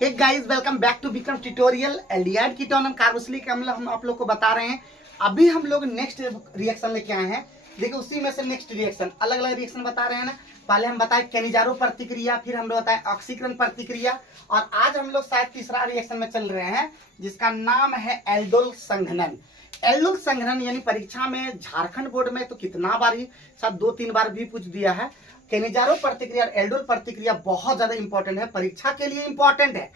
Hey guys, welcome back to Vikram tutorial. Aldehyde ketone and carboxylic अम्ल हम आप लोग को बता रहे हैं। अभी हम लोग नेक्स्ट रिएक्शन लेके आए हैं। देखिए उसी में से नेक्स्ट रिएक्शन, अलग अलग रिएक्शन बता रहे हैं ना। पहले हम बताए केनिजारो प्रतिक्रिया, फिर हम लोग बताए ऑक्सीकरण प्रतिक्रिया, और आज हम लोग शायद तीसरा रिएक्शन में चल रहे हैं जिसका नाम है एल्डोल संघनन। एल्डोल संघनन यानी परीक्षा में झारखंड बोर्ड में तो कितना बार ही, शायद 2-3 बार भी पूछ दिया है। केनिजारो प्रतिक्रिया और एल्डोल प्रतिक्रिया बहुत ज्यादा इंपॉर्टेंट है, परीक्षा के लिए इंपॉर्टेंट है।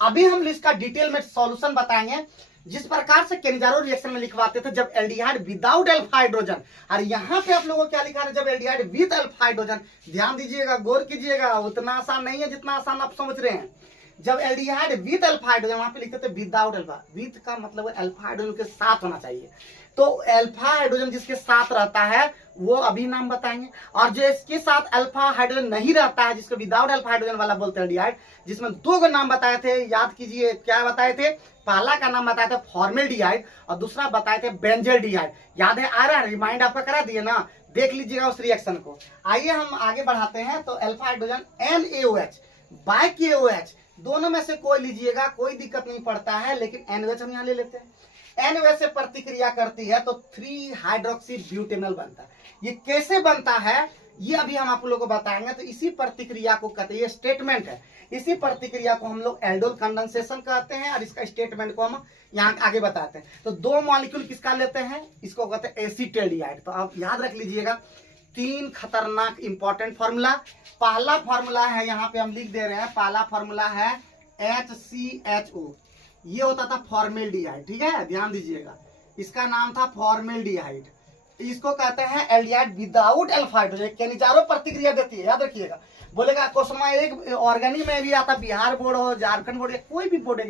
अभी हम इसका डिटेल में सॉल्यूशन बताएंगे। जिस प्रकार से केनिजारो रिएक्शन में लिखवाते थे जब एल्डिहाइड विदाउट अल्फा हाइड्रोजन, और यहाँ पे आप लोगों को क्या लिखा है जब एल्डिहाइड विद अल्फा हाइड्रोजन। ध्यान दीजिएगा, गौर कीजिएगा, उतना आसान नहीं है जितना आसान आप समझ रहे हैं। जब एल्डिहाइड विद अल्फा हाइड्रोजन, वहां पे लिखते थे विदाउट अल्फा। विद का मतलब अल्फा हाइड्रोजन के साथ होना चाहिए। तो अल्फा हाइड्रोजन जिसके साथ रहता है वो अभी नाम बताएंगे, और जो इसके साथ अल्फा हाइड्रोजन नहीं रहता है जिसको विदाउट अल्फा हाइड्रोजन वाला बोलते हैं एल्डिहाइड, जिसमें 2 नाम बताए थे। याद कीजिए क्या बताए थे। पहला का नाम बताए थे फॉर्मेल्डिहाइड और दूसरा बताए थे बेंजल्डिहाइड। याद है, आ रहा है, रिमाइंड आपका करा दिए ना, देख लीजिएगा उस रिएक्शन को। आइए हम आगे बढ़ाते हैं। तो alpha hydrogen NaOH by KOH, दोनों में से कोई लीजिएगा, कोई दिक्कत नहीं पड़ता है, लेकिन NaOH हम यहाँ ले लेते हैं। NaOH से प्रतिक्रिया करती है तो 3 हाइड्रोक्सी ब्यूटेनॉल बनता है। ये कैसे बनता है ये अभी हम आप लोगों को बताएंगे। तो इसी प्रतिक्रिया को कहते हैं, ये स्टेटमेंट है, इसी प्रतिक्रिया को हम लोग एल्डोल कंडेंसेशन कहते हैं, और इसका स्टेटमेंट को हम यहाँ आगे बताते हैं। तो 2 मॉलिक्यूल किसका लेते हैं, इसको कहते हैं एसीटल्डिहाइड। तो आप याद रख लीजिएगा 3 खतरनाक इंपॉर्टेंट फॉर्मूला। पहला फॉर्मूला है, यहाँ पे हम लिख दे रहे हैं, पहला फॉर्मूला है HCHO, ये होता था फॉर्मेल्डिहाइड। ठीक है, ध्यान दीजिएगा, इसका नाम था फॉर्मेल्डिहाइड। इसको कहते हैं aldehyde without alpha hydrogen. Cannizzaro प्रतिक्रिया देती है, याद रखिएगा। बोलेगा क्वेश्चन में एक ऑर्गेनिक में भी आता, बिहार बोर्ड हो, झारखंड बोर्ड, कोई भी बोर्ड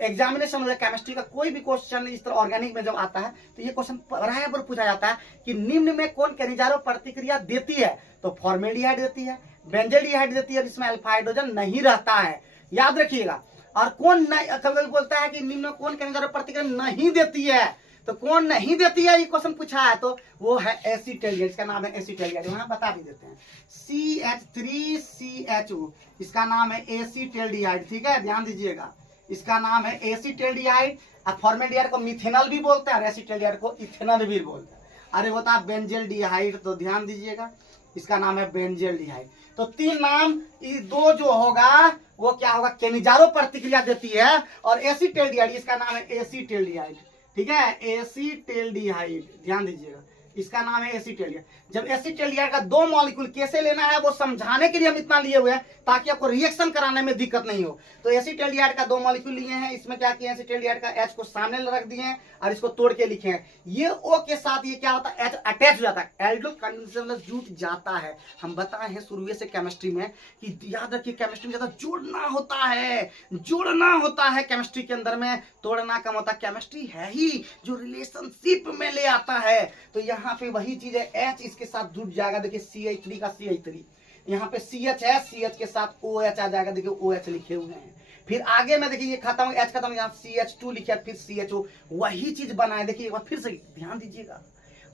एग्जामिनेशन हो, केमिस्ट्री का कोई भी क्वेश्चन इस तरह ऑर्गेनिक में जब आता है तो ये क्वेश्चन बराबर पूछा जाता है कि निम्न में कौन केनिजारो प्रतिक्रिया देती है। तो फॉर्मेल्डिहाइड देती है, बेंजल्डिहाइड देती है, जिसमें अल्फा हाइड्रोजन नहीं रहता है, याद रखिएगा। और कौन कभी बोलता है कि निम्न में कौन केनिजारो प्रतिक्रिया नहीं देती है, तो कौन नहीं देती है ये क्वेश्चन पूछा है, तो वो है एसीटल्डिहाइड। इसका नाम है एसीटल्डिहाइड, वहां बता भी देते हैं CH3CHO, इसका नाम है एसीटल्डिहाइड। ठीक है, ध्यान दीजिएगा, इसका नाम है एसीटल्डिहाइड। और फॉर्मेल्डिहाइड को मिथेनॉल भी बोलते हैं और एसीटल्डिहाइड को इथेनॉल भी बोलते हैं। अरे होता है बेंजल्डिहाइड, तो ध्यान दीजिएगा, इसका नाम है बेंजल्डिहाइड। तो 3 नाम, ये 2 जो होगा वो क्या होगा, केनिजारो प्रतिक्रिया देती है, और एसीटल्डिहाइड, इसका नाम है एसीटल्डिहाइड। ठीक है, एसीटल्डिहाइड, ध्यान दीजिएगा, इसका नाम है एसीटल्डिहाइड। जब एसीटल्डिहाइड का 2 मॉलिक्यूल कैसे लेना है वो समझाने के लिए हम इतना लिए हुए हैं ताकि आपको रिएक्शन कराने में दिक्कत नहीं हो। तो एसीटल्डिहाइड का 2 मॉलिक्यूल लिए हैं, इसमें क्या किया, एसीटल्डिहाइड का H को सामने रख दिए हैं और इसको तोड़ के लिखे हैं। ये O के साथ ये क्या होता है, H अटैच हो जाता है, एल्डोल कंडेंसेशन जुट जाता है। हम बताए हैं शुरू से केमिस्ट्री में कि याद रखिए केमिस्ट्री में ज्यादा जोड़ना होता है, जोड़ना होता है केमिस्ट्री के अंदर में, तोड़ना कम होता है। केमिस्ट्री है ही जो रिलेशनशिप में ले आता है। तो यहाँ पे वही चीज है, H इसके साथ जुड़ जाएगा। देखिए CH3 का CH3, यहाँ पे CH है, CH के साथ OH आ जाएगा। देखिए OH लिखे हुए हैं। फिर आगे में देखिए ये खत्म, H खत्म, यहाँ CH2 लिखे, फिर CHO, वही चीज बनाए। देखिए एक बार फिर से ध्यान दीजिएगा,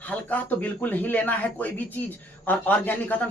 हल्का तो बिल्कुल नहीं लेना है कोई भी चीज। और ऑर्गेनिक खत्म,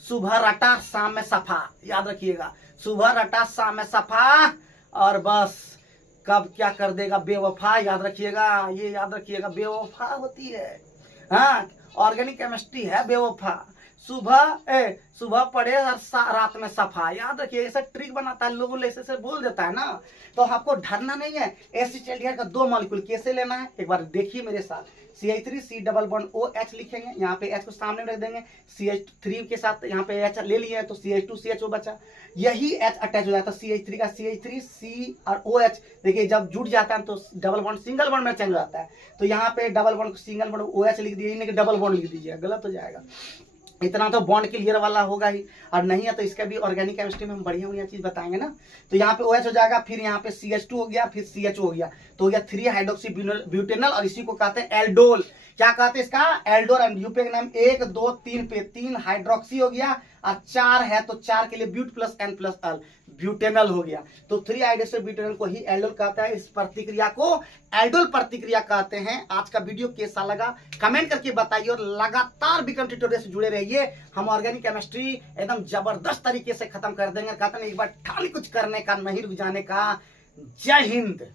सुबह रटा शाम में सफा, याद रखिएगा, सुबह रटा शाम में सफा, और बस कब क्या कर देगा बेवफा, याद रखिएगा, ये याद रखिएगा, बेवफा होती है। हाँ, ऑर्गेनिक केमिस्ट्री है बेवफा। सुबह पढ़े और रात में सफा, याद रखिए, ऐसा ट्रिक बनाता है, लोगों ऐसे बोल देता है ना, तो आपको डरना नहीं है। एसीटल्डिहाइड का 2 मॉलिक्यूल कैसे लेना है एक बार देखिए मेरे साथ। CH3 डबल बॉन्ड OH लिखेंगे, यहाँ पे H को सामने रख देंगे, CH3 के साथ यहाँ पे H ले लिए तो CH2CHO बचा, यही H अटैच हो जाता है CH3 का, CH3 C और OH। देखिए जब जुड़ जाता है तो डबल बॉन्ड सिंगल बॉन्ड में चेंज हो जाता है। तो यहाँ पे double bond single bond OH लिख दिए, इन्हें डबल बॉन्ड लिख दीजिए, गलत हो जाएगा। इतना तो बॉन्ड क्लियर वाला होगा ही, और नहीं है तो इसका भी ऑर्गेनिक केमिस्ट्री में हम बढ़िया बढ़िया चीज बताएंगे ना। तो यहाँ पे OH हो जाएगा, फिर यहाँ पे CH2 हो गया, फिर CHO हो गया, तो हो गया 3 हाइड्रोक्सी ब्यूटेनॉल, और इसी को कहते हैं एल्डोल। क्या कहते हैं इसका, एल्डोल। एंड यूपी का नाम 1 2 3 पे 3 हाइड्रोक्सी हो गया, और 4 है तो 4 के लिए but plus N plus al, butanal हो गया। तो 3 हाइड्रोक्सी ब्यूटेनल को ही एल्डोल कहता है। इस प्रतिक्रिया को एल्डोल प्रतिक्रिया कहते हैं। आज का वीडियो कैसा लगा कमेंट करके बताइए और लगातार विक्रम ट्यूटोरियल से जुड़े रहिए। हम ऑर्गेनिक केमिस्ट्री एकदम जबरदस्त तरीके से खत्म कर देंगे। कहते हैं एक बार ठाली कुछ करने का, नहीं रुक जाने का। जय हिंद।